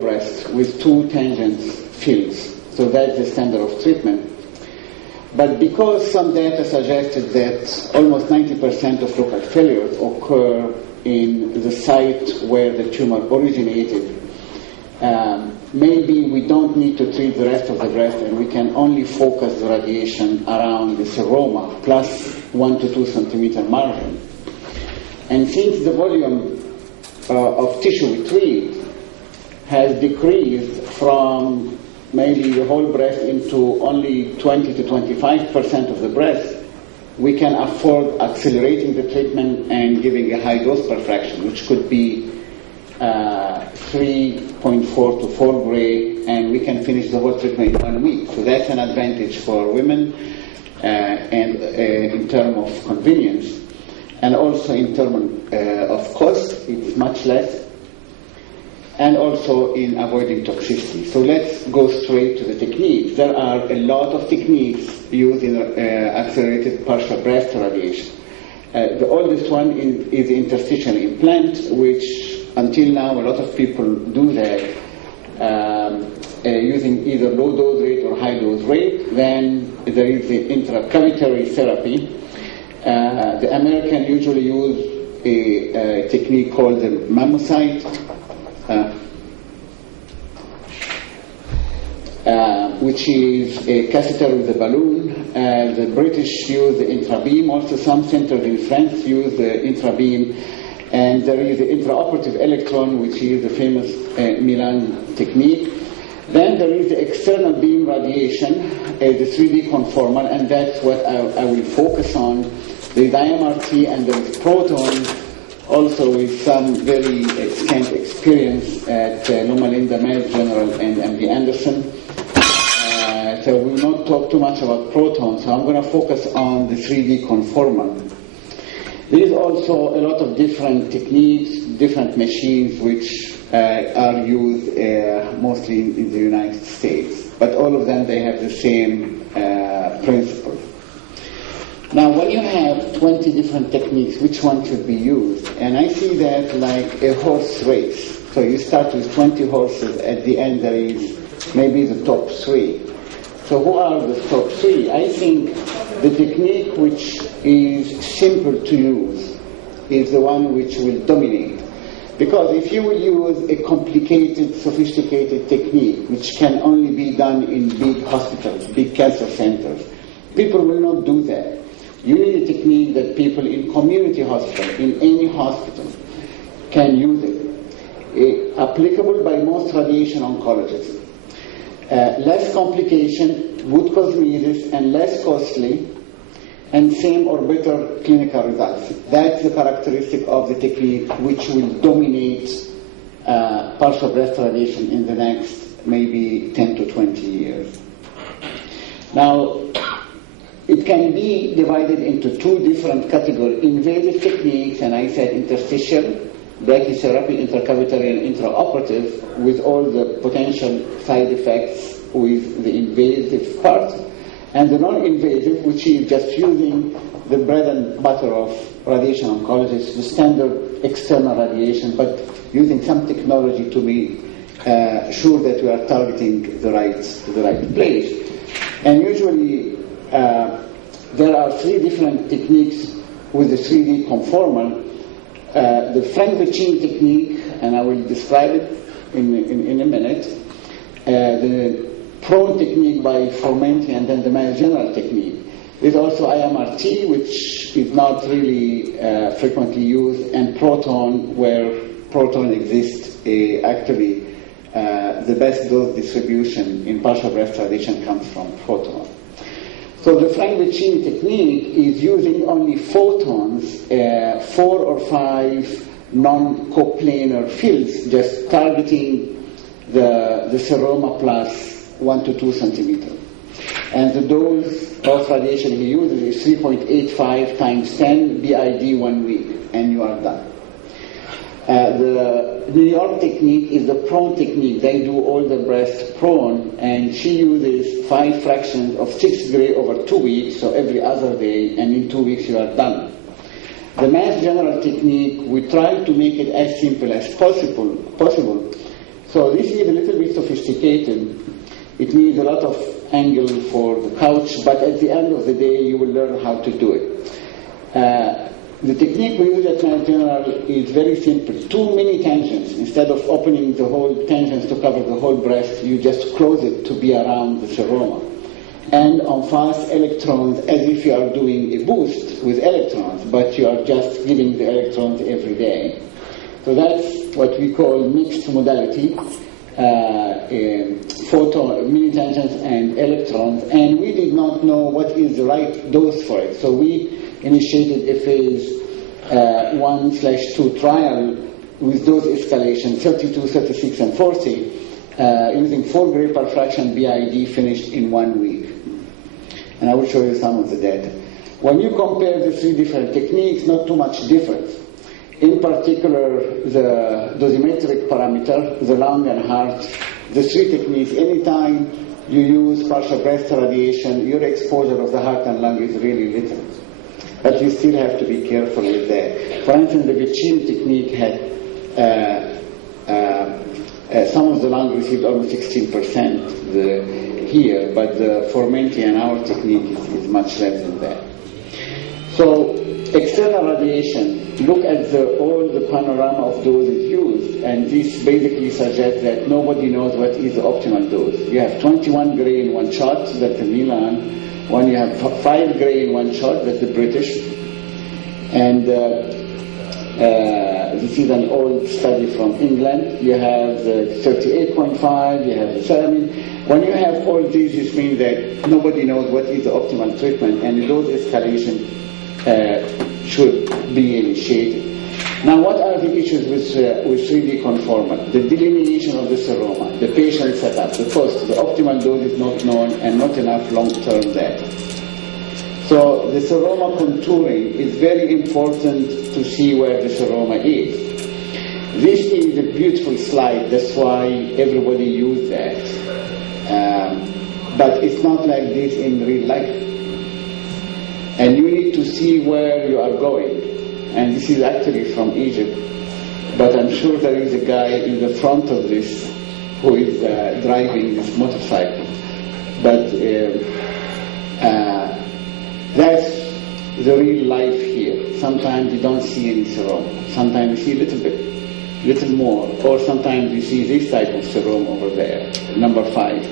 breast with 2 tangent fields. So that's the standard of treatment. But because some data suggested that almost 90% of local failures occur in the site where the tumor originated, maybe we don't need to treat the rest of the breast and we can only focus the radiation around the seroma plus 1 to 2 centimeter margin. And since the volume of tissue we treat has decreased from maybe the whole breast into only 20 to 25% of the breast, we can afford accelerating the treatment and giving a high dose per fraction, which could be 3.4 to 4 gray, and we can finish the whole treatment in 1 week. So that's an advantage for women and in terms of convenience. And also in terms of cost, it's much less. And also in avoiding toxicity. So let's go straight to the techniques. There are a lot of techniques used in accelerated partial breast radiation. The oldest one is the interstitial implant, which until now a lot of people do that using either low dose rate or high dose rate. Then there is the intracavitary therapy. The American usually use a technique called the mammocyte, which is a catheter with a balloon. The British use the intrabeam. Also, some centers in France use the intrabeam. And there is the intraoperative electron, which is the famous Milan technique. Then there is the external beam radiation, the 3D conformal, and that's what I will focus on. There is IMRT and there is proton, also with some very scant experience at Loma Linda, Mass General, and MD Anderson. So we will not talk too much about protons, so I'm going to focus on the 3D conformal. There is also a lot of different techniques, different machines which are used mostly in the United States, but all of them, they have the same principle. Now, when you have 20 different techniques, which one should be used? And I see that like a horse race. So you start with 20 horses, at the end there is maybe the top 3. So who are the top 3? I think the technique which is simple to use is the one which will dominate. Because if you will use a complicated, sophisticated technique which can only be done in big hospitals, big cancer centers, people will not do that. You need a technique that people in community hospital, in any hospital, can use it. Applicable by most radiation oncologists. Less complication, good cosmesis, and less costly, and same or better clinical results. That's the characteristic of the technique which will dominate partial breast radiation in the next maybe 10 to 20 years. Now, it can be divided into 2 different categories: invasive techniques, and I said interstitial, brachytherapy, intracavitary, and intraoperative, with all the potential side effects with the invasive part, and the non-invasive, which is just using the bread and butter of radiation oncologists, the standard external radiation, but using some technology to be sure that we are targeting the right place. And usually there are 3 different techniques with the 3D conformal. The Frank-Bechin technique, and I will describe it in a minute. The prone technique by Formenti, and then the Mayo General technique. There's also IMRT, which is not really frequently used, and proton, where proton exists. Actually, the best dose distribution in partial breast radiation comes from proton. So the Frank-Bechin technique is using only photons, 4 or 5 non-coplanar fields, just targeting the seroma plus 1 to 2 centimeters. And the dose of radiation he uses is 3.85 times 10 BID 1 week, and you are done. The New York technique is the prone technique. They do all the breast prone, and she uses 5 fractions of 6 gray over 2 weeks, so every other day, and in 2 weeks you are done. The Mass General technique, we try to make it as simple as possible. So this is a little bit sophisticated. It needs a lot of angle for the couch, but at the end of the day, you will learn how to do it. The technique we use at Mass General is very simple. Too many tangents. Instead of opening the whole tangents to cover the whole breast, you just close it to be around the seroma. And on fast electrons, as if you are doing a boost with electrons, but you are just giving the electrons every day. So that's what we call mixed modality, mini tangents and electrons. And we did not know what is the right dose for it. So we initiated a phase 1/2 trial with dose escalation 32, 36, and 40, using 4 gray per fraction BID finished in 1 week. And I will show you some of the data. When you compare the 3 different techniques, not too much difference. In particular, the dosimetric parameter, the lung and heart, the 3 techniques, anytime you use partial breast radiation, your exposure of the heart and lung is really little. But you still have to be careful with that. For instance, the Vichin technique had some of the lung received almost 16% here, but the Formenti and our technique is much less than that. So external radiation, look at all the panorama of doses used, and this basically suggests that nobody knows what is the optimal dose. You have 21 gray in one shot, that's the Milan. One, you have 5 gray in one shot, that's the British. And this is an old study from England. You have the 38.5, you have the 7. When you have all these, this means that nobody knows what is the optimal treatment, and dose escalation should be initiated. Now, what are the issues with 3D conformal? The delineation of the seroma, the patient setup, the cost, the optimal dose is not known, and not enough long-term data. So the seroma contouring is very important to see where the seroma is. This is a beautiful slide, that's why everybody used that. But it's not like this in real life. And you need to see where you are going. And this is actually from Egypt. But I'm sure there is a guy in the front of this who is driving this motorcycle. But that's the real life here. Sometimes you don't see any seroma. Sometimes you see a little bit, little more. Or sometimes you see this type of seroma over there, number 5.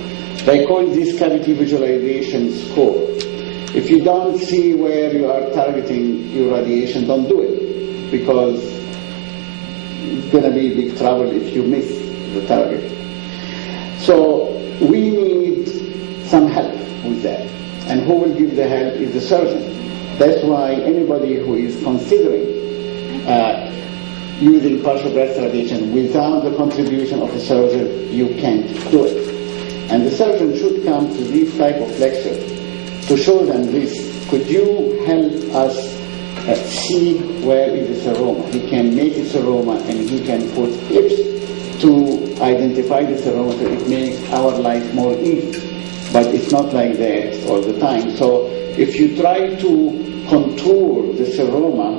They call this cavity visualization scope. If you don't see where you are targeting your radiation, don't do it, because it's going to be big trouble if you miss the target. So we need some help with that. And who will give the help is the surgeon. That's why anybody who is considering using partial breast radiation without the contribution of a surgeon, you can't do it. And the surgeon should come to this type of lecture to show them this. Could you help us see where is the seroma? He can make a seroma and he can put clips to identify the seroma, so it makes our life more easy. But it's not like that all the time. So if you try to contour the seroma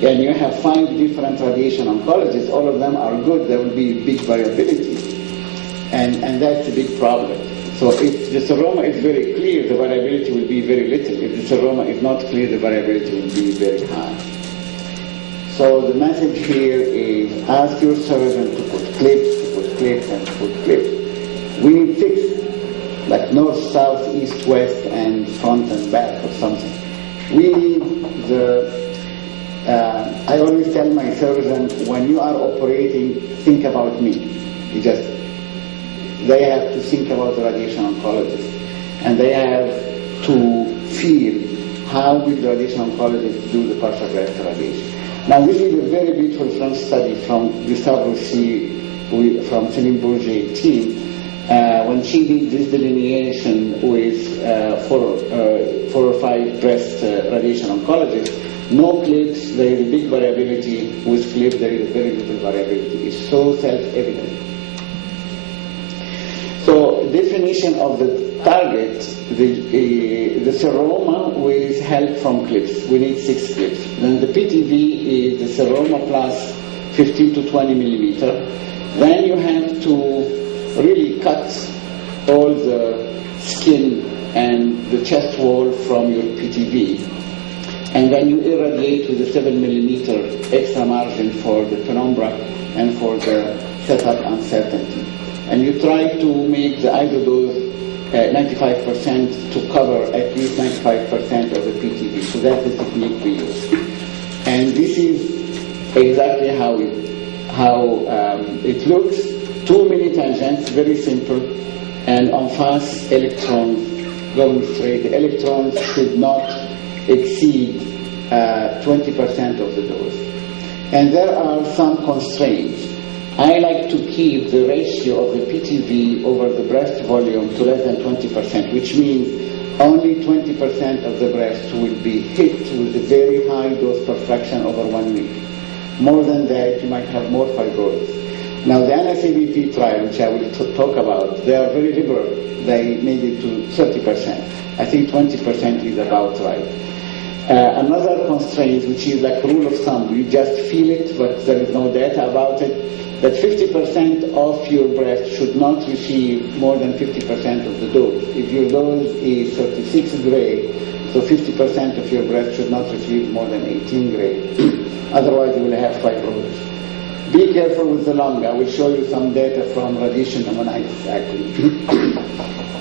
and you have 5 different radiation oncologists, all of them are good, there will be big variability. And that's a big problem. So if the seroma is very clear, the variability will be very little. If the seroma is not clear, the variability will be very high. So the message here is ask your surgeon to put clips, and to put clips. We need 6, like north, south, east, west, and front and back or something. We need I always tell my surgeon, when you are operating, think about me. They have to think about the radiation oncologist, and they have to feel how will the radiation oncologist do the partial breast radiation. Now, this is a very beautiful French study from Gustave Roussy, from Céline Bourget's team, when she did this delineation with 4 or 5 breast radiation oncologists. No clips, there is a big variability. With clips, there is very little variability. It's so self-evident. So, definition of the target, the seroma with help from clips. We need 6 clips. Then the PTV is the seroma plus 15 to 20 millimeter. Then you have to really cut all the skin and the chest wall from your PTV. And then you irradiate with a 7 millimeter extra margin for the penumbra and for the setup uncertainty. And you try to make the isodose 95% to cover at least 95% of the PTV. So that's the technique we use. And this is exactly how it looks. 2 mini tangents, very simple, and en face electrons going straight. The electrons should not exceed 20% of the dose. And there are some constraints. I like to keep the ratio of the PTV over the breast volume to less than 20%, which means only 20% of the breast will be hit with a very high dose per fraction over 1 week. More than that, you might have more fibrosis. Now, the NSABP trial, which I will talk about, they are very liberal. They made it to 30%. I think 20% is about right. Another constraint, which is like rule of thumb, you just feel it, but there is no data about it, that 50% of your breast should not receive more than 50% of the dose. If your dose is 36 gray, so 50% of your breast should not receive more than 18 gray. Otherwise, you will have fibrosis. Be careful with the lung. I will show you some data from radiation pneumonitis, actually,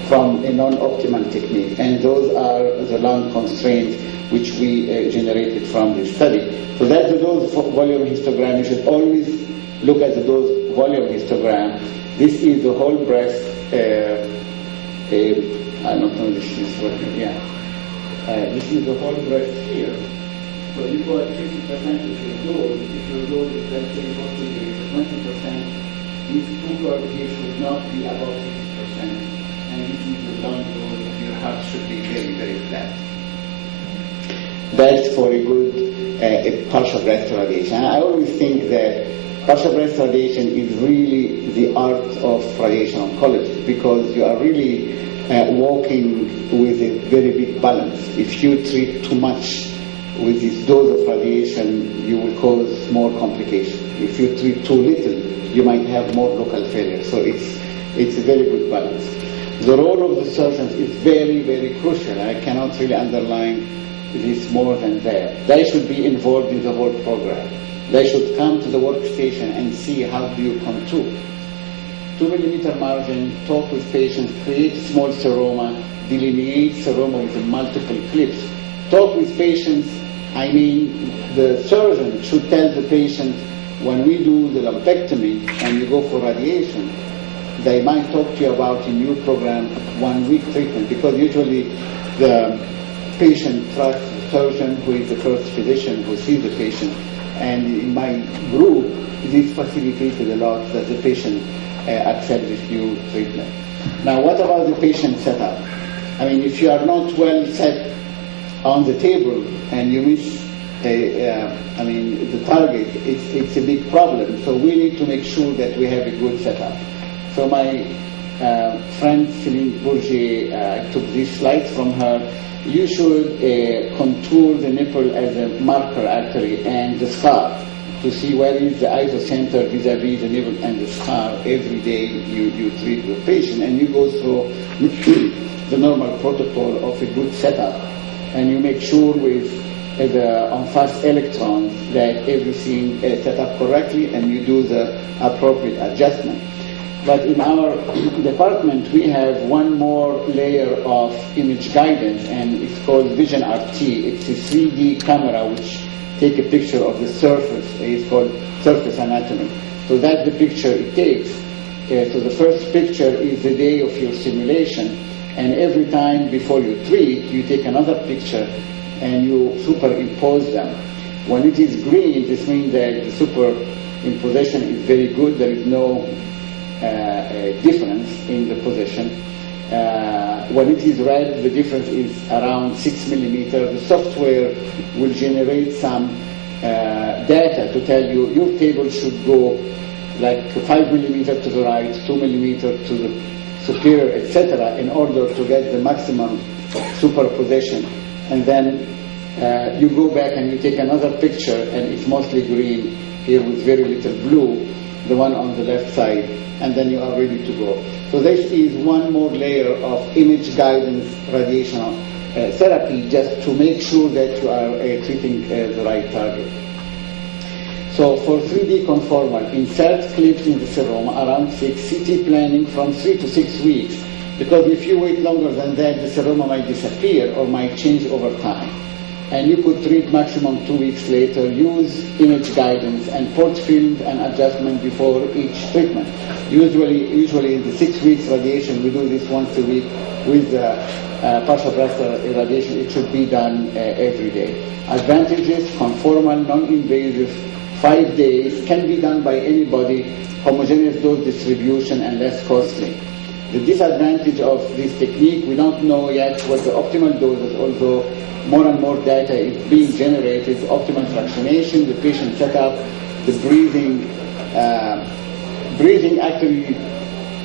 from a non-optimal technique. And those are the lung constraints which we generated from this study. So that's the dose volume histogram. You should always look at the dose volume histogram. This is the whole breast. I don't know this is working. Yeah. This is the whole breast here. So you go at 50% of your dose. If your dose is, let's say, 20%, this two curve here should not be above 50%. And this is the lung dose of your heart should be very, very flat. That's for a good partial breast radiation. I always think that partial breast radiation is really the art of radiation oncology, because you are really working with a very big balance. If you treat too much with this dose of radiation, you will cause more complications. If you treat too little, you might have more local failure. So it's a very good balance. The role of the surgeons is very, very crucial. I cannot really underline this more than that. They should be involved in the whole program. They should come to the workstation and see how do you contour. 2 millimeter margin, talk with patients, create small seroma, delineate seroma with multiple clips. Talk with patients, I mean, the surgeon should tell the patient, when we do the lumpectomy and you go for radiation, they might talk to you about a new program, 1 week treatment, because usually the patient trusts the surgeon who is the first physician who sees the patient. And in my group, this facilitated a lot that the patient accepts this new treatment. Now, what about the patient setup? I mean, if you are not well set on the table and you miss the target, it's a big problem. So we need to make sure that we have a good setup. So my friend Céline Bourget, I took these slides from her. You should contour the nipple as a marker, actually, and the scar, to see where is the isocenter vis-a-vis the nipple and the scar. Every day you treat the patient, and you go through the normal protocol of a good setup, and you make sure with the on-fast electrons that everything is set up correctly, and you do the appropriate adjustment. But in our department, we have one more layer of image guidance, and it's called Vision RT. It's a 3D camera which takes a picture of the surface. It's called surface anatomy. So that's the picture it takes. So the first picture is the day of your simulation, and every time before you treat, you take another picture and you superimpose them. When it is green, this means that the superimposition is very good. There is no difference in the position. When it is red, the difference is around 6 millimeters. The software will generate some data to tell you your table should go like 5 millimeters to the right, 2 millimeters to the superior, etc., in order to get the maximum superposition. And then you go back and you take another picture, and it's mostly green here with very little blue. the one on the left side, and then you are ready to go. So this is one more layer of image guidance radiation therapy, just to make sure that you are treating the right target. So for 3D conformal, insert clips in the seroma around 6, CT planning from 3 to 6 weeks, because if you wait longer than that, the seroma might disappear or might change over time. And you could treat maximum 2 weeks later, use image guidance and port film and adjustment before each treatment. Usually in the 6 weeks radiation, we do this once a week with partial breast irradiation. It should be done every day. Advantages: conformal, non-invasive, 5 days, can be done by anybody, homogeneous dose distribution, and less costly. The disadvantage of this technique, we don't know yet what the optimal dose is, although more and more data is being generated. Optimal fractionation, the patient setup, the breathing. Breathing actually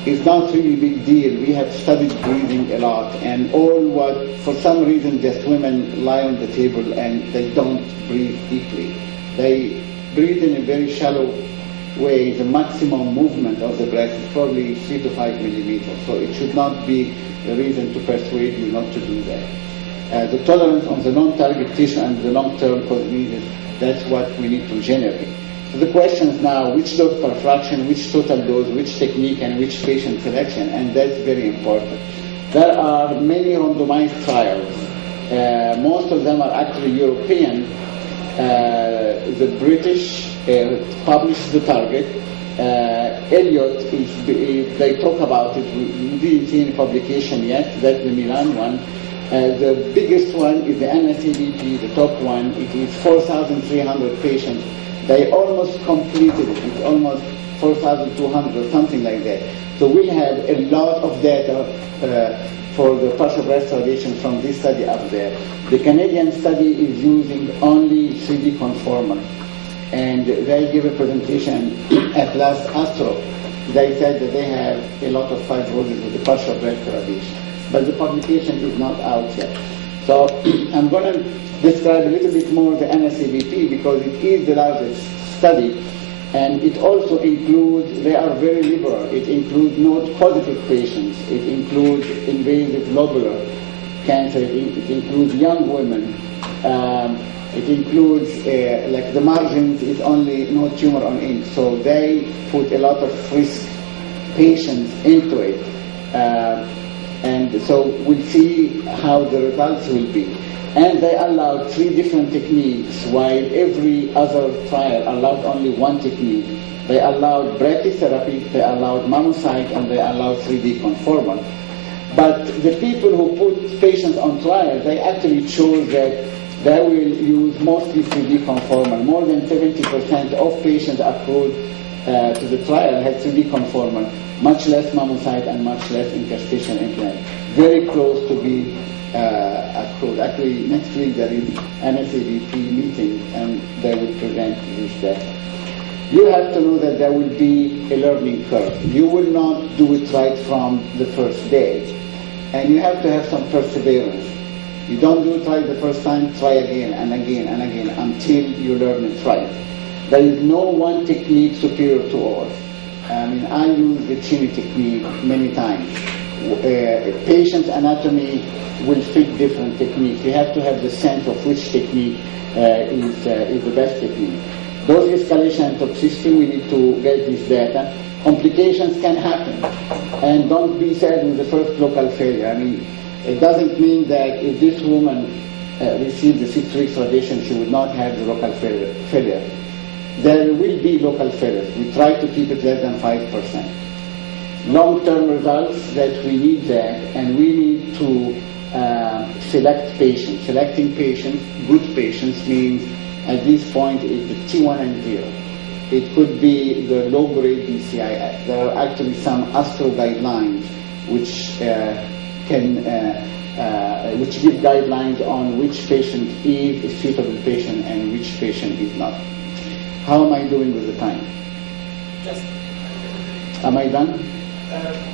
is not really a big deal. We have studied breathing a lot, and for some reason, just women lie on the table and they don't breathe deeply. They breathe in a very shallow way. The maximum movement of the breath is probably 3 to 5 millimeters, so it should not be a reason to persuade you not to do that. The tolerance on the non-target tissue and the long-term cosmesis, that's what we need to generate. So the questions now, which dose per fraction, which total dose, which technique, and which patient selection, and that's very important. There are many randomized trials. Most of them are actually European. The British published the target. Elliot, they talk about it. We didn't see any publication yet. That's the Milan one. The biggest one is the NSABP, the top one. It is 4,300 patients. They almost completed it. It's almost 4,200, something like that. So we have a lot of data for the partial breast radiation from this study up there. The Canadian study is using only 3D conformal. And they give a presentation at last ASTRO. They said that they have a lot of fibrosis with the partial breast radiation. But the publication is not out yet. So I'm going to describe a little bit more the NSABP because it is the largest study, and it also includes, they are very liberal, it includes node-positive patients, it includes invasive lobular cancer, it includes young women, it includes, like the margins is only no tumor on ink, so they put a lot of risk patients into it. And so we'll see how the results will be. And they allowed 3 different techniques, while every other trial allowed only one technique. They allowed brachytherapy, they allowed mammocyte, and they allowed 3D conformal. But the people who put patients on trial, they actually chose that they will use mostly 3D conformal. More than 70% of patients approved to the trial had 3D conformal, much less mammocyte and much less interstitial implant. Very close to be approved. Actually, next week there is NSABP meeting and they will present this data. You have to know that there will be a learning curve. You will not do it right from the first day. And you have to have some perseverance. You don't do it right the first time, try again and again and again until you learn it right. There is no one technique superior to ours. I mean, I use the Chini technique many times. Patient's anatomy will fit different techniques. You have to have the sense of which technique is the best technique. Dose escalation and toxicity, we need to get this data. Complications can happen. And don't be sad with the first local failure. I mean, it doesn't mean that if this woman received the 6 weeks radiation, she would not have the local failure. There will be local failures. We try to keep it less than 5%. Long-term results, that we need that, and we need to select patients. Selecting patients, good patients, means at this point it's the T1 and 0. It could be the low-grade BCIS. There are actually some ASTRO guidelines which which give guidelines on which patient is a suitable patient and which patient is not. How am I doing with the time? Just. Am I done?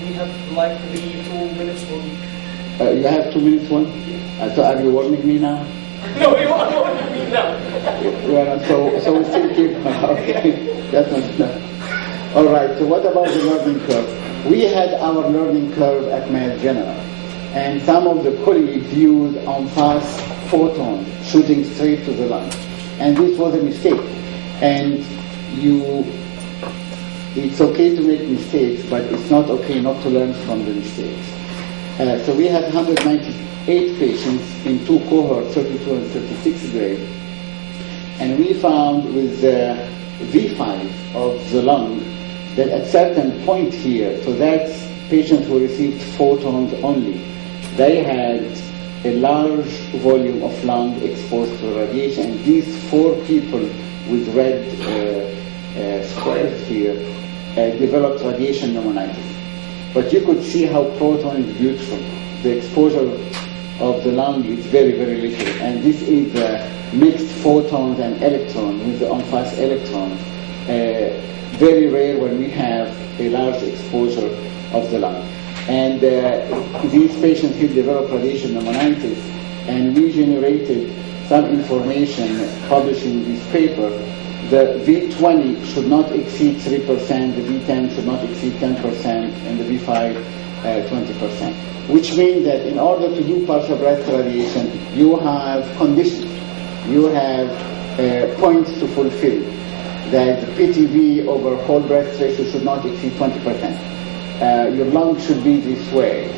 We have like the 2 minutes one. You have 2 minutes one? Yeah. So are you warning me now? No, you are warning me now. Well, so we still keep. Okay, that's not enough. All right, so what about the learning curve? We had our learning curve at Mass General, and some of the colleagues used en face photons shooting straight to the lung. And this was a mistake. And it's okay to make mistakes, but it's not okay not to learn from the mistakes. So we had 198 patients in two cohorts, 32 and 36 grade. And we found with the V5 of the lung that at certain point here, so that's patients who received photons only, they had a large volume of lung exposed to radiation. And these 4 people with red squares here developed radiation pneumonitis. But you could see how proton is beautiful. The exposure of the lung is very, very little. And this is mixed photons and electrons with the en face electrons. Very rare when we have a large exposure of the lung. And these patients here developed radiation pneumonitis, and we generated some information publishing this paper. The V20 should not exceed 3%, the V10 should not exceed 10%, and the V5 20%. Which means that in order to do partial breast radiation, you have conditions. You have points to fulfill. That the PTV over whole breast ratio should not exceed 20%. Your lung should be this way.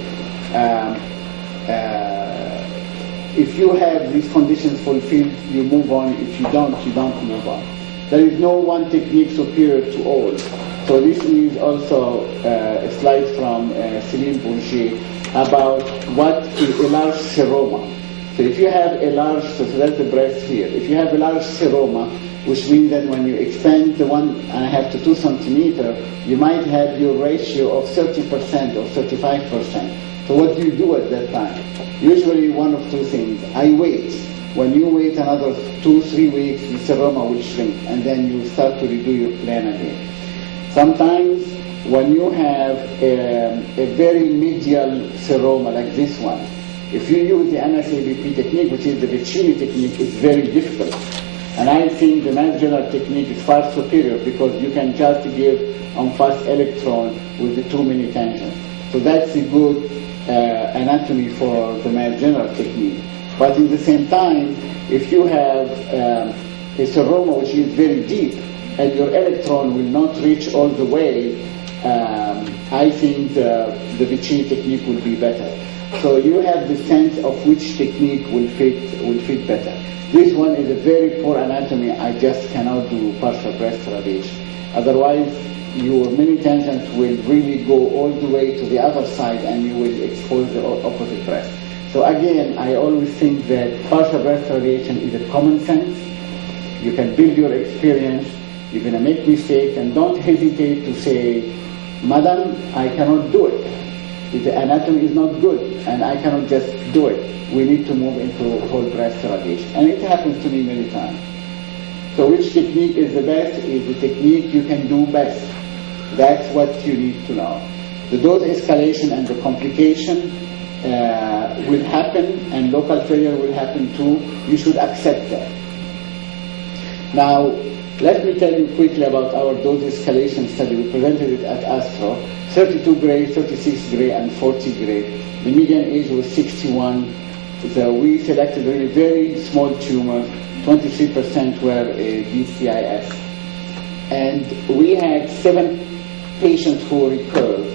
If you have these conditions fulfilled, you move on. If you don't move on. There is no one technique superior to all. So this is also a slide from Céline Bourget about what is a large seroma. So if you have a large, so that's the breast here. If you have a large seroma, which means that when you expand the 1.5 to 2 centimeter, you might have your ratio of 30% or 35%. So what do you do at that time? Usually one of two things. I wait. When you wait another 2-3 weeks, the seroma will shrink, and then you start to redo your plan again. Sometimes when you have a very medial seroma like this one, if you use the MSABP technique, which is the Vicini technique, it's very difficult. And I think the Mass General technique is far superior because you can just give en face electron with the 2 mini tangents. So that's a good anatomy for the Mass General technique. But in the same time, if you have a seroma which is very deep and your electron will not reach all the way, I think the Vicini technique will be better. So you have the sense of which technique will fit better. This one is a very poor anatomy. I just cannot do partial breast radiation. Otherwise, your mini tangent will really go all the way to the other side and you will expose the opposite breast. So again, I always think that partial breast radiation is a common sense. You can build your experience. You're going to make mistakes, and don't hesitate to say, Madam, I cannot do it. The anatomy is not good, and I cannot just do it. We need to move into whole breast radiation. And it happens to me many times. So which technique is the best? Is the technique you can do best. That's what you need to know. The dose escalation and the complication will happen, and local failure will happen too. You should accept that. Now, let me tell you quickly about our dose escalation study. We presented it at ASTRO. 32 gray, 36 gray, and 40 gray. The median age was 61. So we selected really very small tumors. 23% were DCIS. And we had 7 patients who recurred.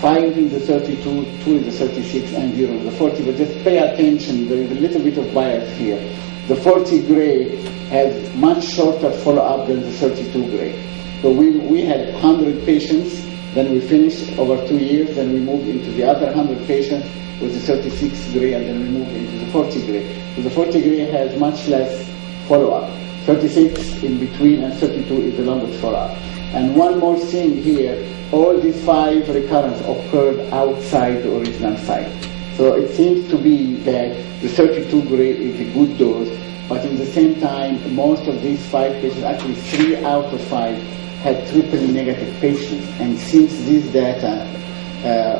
5 in the 32, 2 in the 36, and 0 in the 40. But just pay attention, there is a little bit of bias here. The 40 gray has much shorter follow-up than the 32 gray. So we had 100 patients, then we finished over 2 years, then we moved into the other 100 patients with the 36 gray, and then we moved into the 40 gray. So the 40 gray has much less follow-up. 36 in between, and 32 is the longest follow-up. And one more thing here, all these 5 recurrences occurred outside the original site. So it seems to be that the 32 gray is a good dose, but in the same time, most of these 5 patients, actually 3 out of 5, had triple negative patients. And since this data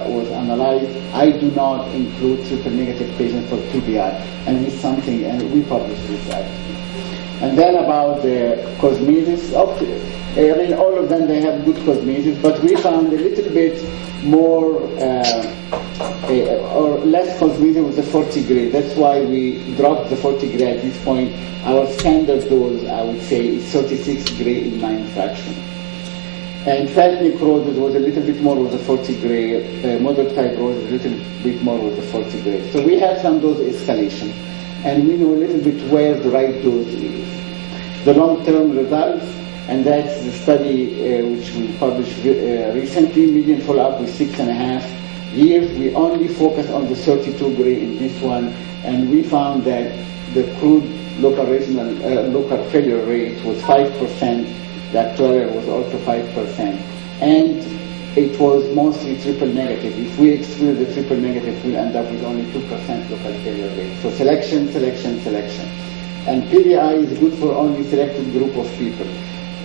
was analyzed, I do not include triple negative patients for PBI. And it's something, and we published this actually. And then about the cosmesis, I mean, all of them, they have good cosmesis, but we found a little bit more or less cosmesis with the 40 gray. That's why we dropped the 40 gray at this point. Our standard dose, I would say, is 36 gray in 9 fraction. And fat necrosis was a little bit more with the 40 gray, moderate fibrosis a little bit more with the 40 gray. So we have some dose escalation, and we know a little bit where the right dose is. The long-term results, and that's the study which we published recently, median follow-up with 6.5 years. We only focus on the 32 gray in this one, and we found that the crude local failure rate was 5%, the actuarial was also 5%, and it was mostly triple negative. If we exclude the triple negative, we'll end up with only 2% local failure rate. So selection, selection, selection. And PVI is good for only selected group of people.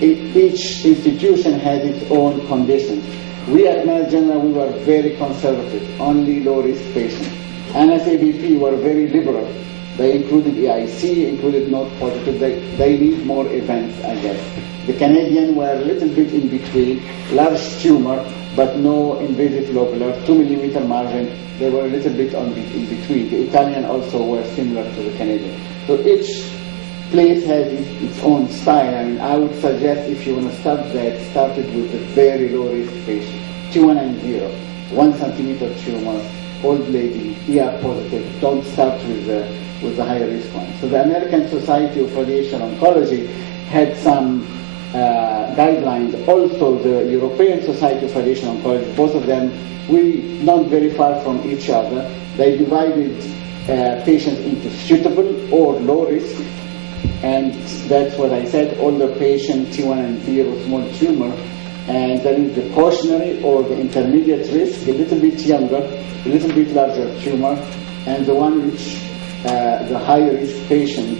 Each institution has its own conditions. We at Mass General, we were very conservative, only low-risk patients. NSABP were very liberal. They included EIC, included not positive. They need more events, I guess. The Canadian were a little bit in between, large tumor, but no invasive lobular, 2 millimeter margin. They were a little bit in between. The Italian also were similar to the Canadian. So each place has its own style. I mean, I would suggest if you want to start that, start it with a very low-risk patient, T190, 1 centimeter tumor, old lady, ER positive. Don't start with the high-risk one. So the American Society of Radiation Oncology had some guidelines. Also, the European Society of Radiation Oncology, both of them, we not very far from each other. They divided patients into suitable or low risk, and that's what I said, older patient, T190, small tumor, and there is the cautionary or the intermediate risk, a little bit younger, a little bit larger tumor, and the one which, the high risk patient,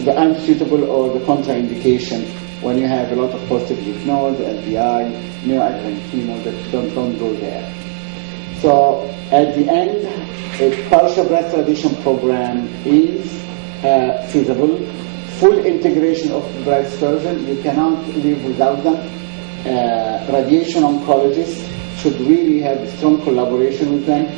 the unsuitable or the contraindication, when you have a lot of positive lymph nodes, LBI, neoadjuvant chemo, that don't go there. So at the end, a partial breast radiation program is feasible. Full integration of breast surgeon, you cannot live without them. Radiation oncologists should really have a strong collaboration with them.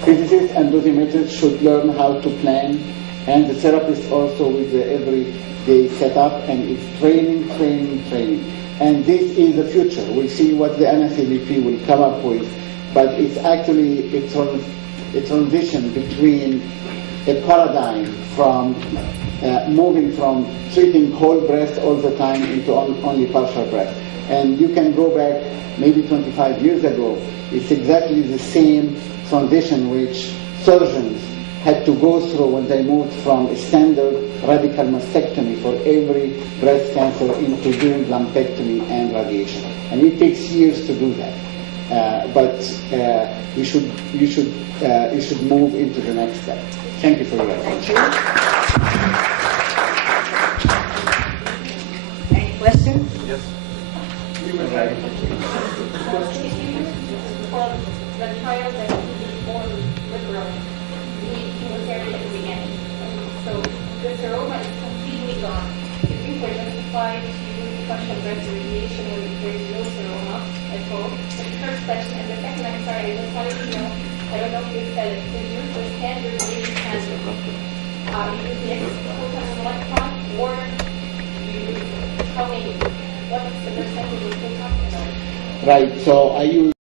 Physicists and dosimeters should learn how to plan, and the therapist also with the everyday setup, and it's training, training, training. And this is the future. We'll see what the NSABP will come up with, but it's actually a transition between a paradigm from moving from treating whole breast all the time into only partial breast. And you can go back maybe 25 years ago. It's exactly the same transition which surgeons had to go through when they moved from a standard radical mastectomy for every breast cancer into doing lumpectomy and radiation. And it takes years to do that. But you should move into the next step. Thank you for your attention. Any questions? Yes. For the trial that is more liberal, we need chemotherapy at the beginning. So the seroma is completely gone. If we were justified to use partial breast radiation when there's no seroma at all, that's the first question. And the second, I'm sorry, I just wanted to know, I don't know if you said it, to use the standard radiation cancer. You use next photon electron, or you use how many? What's the percentage of photon? Right, so I use